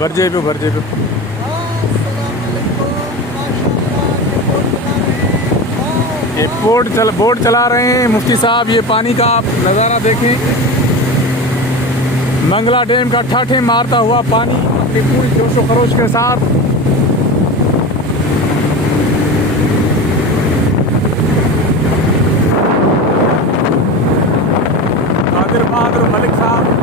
भर जे पे, भर जे पे। ये बोट चला रहे हैं मुफ्ती साहब। ये पानी का आप नज़ारा देखें, मंगला डैम का ठाठे मारता हुआ पानी अपनी पूरी जोशो खरोश के साथ। कादिर बहादुर मलिक साहब